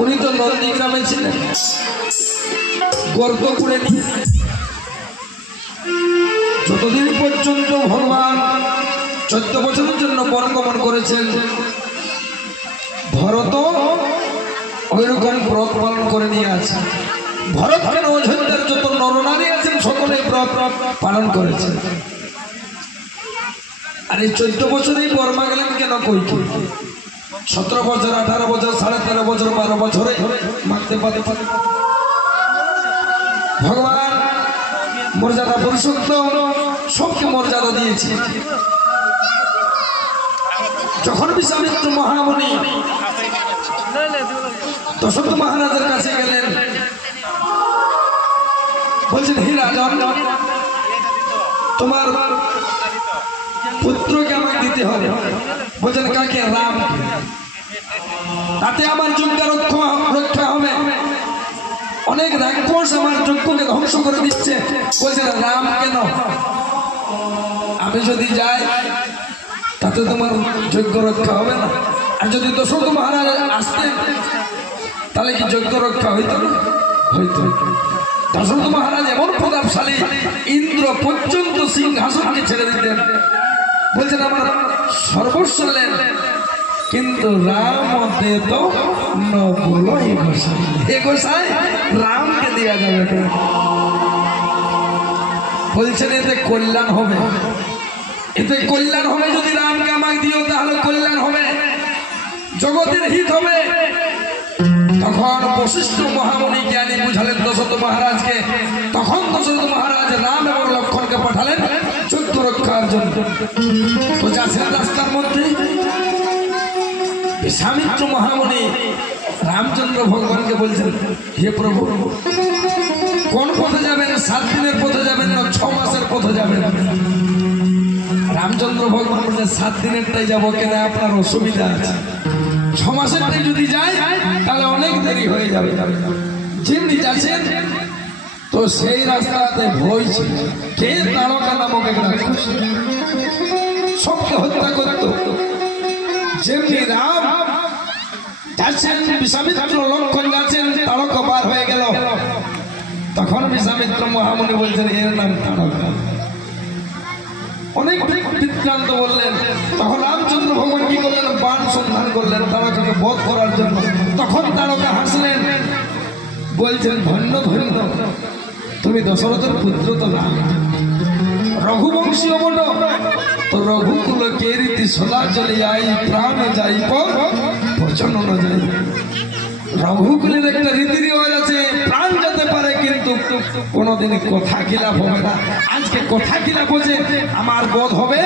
উনি তো নন্দীগ্রামে ছিলেন, গর্ত করে নিয়ে যতদিন পর্যন্ত ভগবান 14 বছরের জন্য বনগমন করেছেন, ভরত ওইরকম ব্রত পালন করে নিয়ে আছে। ভরত কেন অযোধ্যার যত নরনারী আছেন সকলে ব্রত পালন করেছে। আর এই 14 বছরেই বর্মা গেলেন কেন? কইকে 17 বছর, 18 বছর, 13.5 বছর, 12 বছরে মারতে পারে। ভগবান মর্যাদা পুরুষোত্তম সবকে মর্যাদা দিয়েছে। যখন বিশ্বামিত্র মহামুনি দশরথ মহারাজের কাছে গেলেন, বলছেন হে রাজন, তোমার পুত্রকে আমাকে দিতে হবে। বলছেন কাকে? রাম। তাতে আমার যজ্ঞ রক্ষা হবে। অনেক রাক্ষস আমার যজ্ঞকে ধ্বংস করে দিচ্ছে। বলছেন রাম কেন? আমি যদি যাই তাতে তোমার যজ্ঞ রক্ষা হবে না। আর যদি দশরথ মহারাজ আসতেন তাহলে কি যজ্ঞ রক্ষা হইত না? হইতো। দশরথ মহারাজ এমন প্রতাপশালী, ইন্দ্র পর্যন্ত সিংহাসনকে ছেড়ে দিতেন। বলছেন আমার সর্বস্ব নেন, কিন্তু রাম দে তো ন বলো এ গোসাই রামকে দেওয়া যাবে। বলছেন এতে কল্যাণ হবে, এতে কল্যাণ হবে। যদি রামকে আমাকে দিও তাহলে কল্যাণ হবে, জগতের হিত হবে। তখন বশিষ্ঠ মহামুনি জ্ঞানী বুঝালেন দশরথ মহারাজকে। তখন দশরথ মহারাজ রাম এবং লক্ষ্মণকে পাঠালেন যজ্ঞ রক্ষার জন্য। তো যাচ্ছেন রাস্তার মধ্যে বিশ্বামিত্র মহামুনি রামচন্দ্র ভগবানকে বলছেন, হে প্রভু, কোন পথে যাবেন? 7 দিনের পথে যাবেন না 6 মাসের পথে যাবেন? রামচন্দ্র ভগবান বলছেন 7 দিনেরটাই যাবো। কেন? আপনার অসুবিধা আছে। 6 মাসেরটাই যদি যাই তাহলে অনেক দেরি হয়ে যাবে। যেমনি যাচ্ছেন তো সেই রাস্তাতে ভয় ছিল। কে? তারকা নামক এক রাক্ষস সবকে হত্যা করত। যেমনি রাম যাচ্ছেন, বিশ্বামিত্র লক্ষ্মণ যাচ্ছেন, তারকা পার হয়ে গেল। তখন বিশ্বামিত্র মহামুনি বলছেন এর নাম তারকা। অনেক বৃত্তান্ত বললেন। তখন রামচন্দ্র ভগবান কি করলেন? বাণ সন্ধান করলেন তারকাকে বধ করার জন্য। তখন তারকা হাসলেন, বলছেন ধন্য ধন্য, তুমি দশরথের পুত্র তো না, রঘুবংশীয় বলো তো রঘুকুল কে রীতি সদা চলে আই, প্রাণ যাই পর বচন ন যাই। রঘুকুলের একটা রীতি রেওয়াজ আছে, প্রাণ যেতে পারে কিন্তু কোনোদিন কথা খিলাফ হবে না। আজকে কথা খিলাফ হচ্ছে, আমার বধ হবে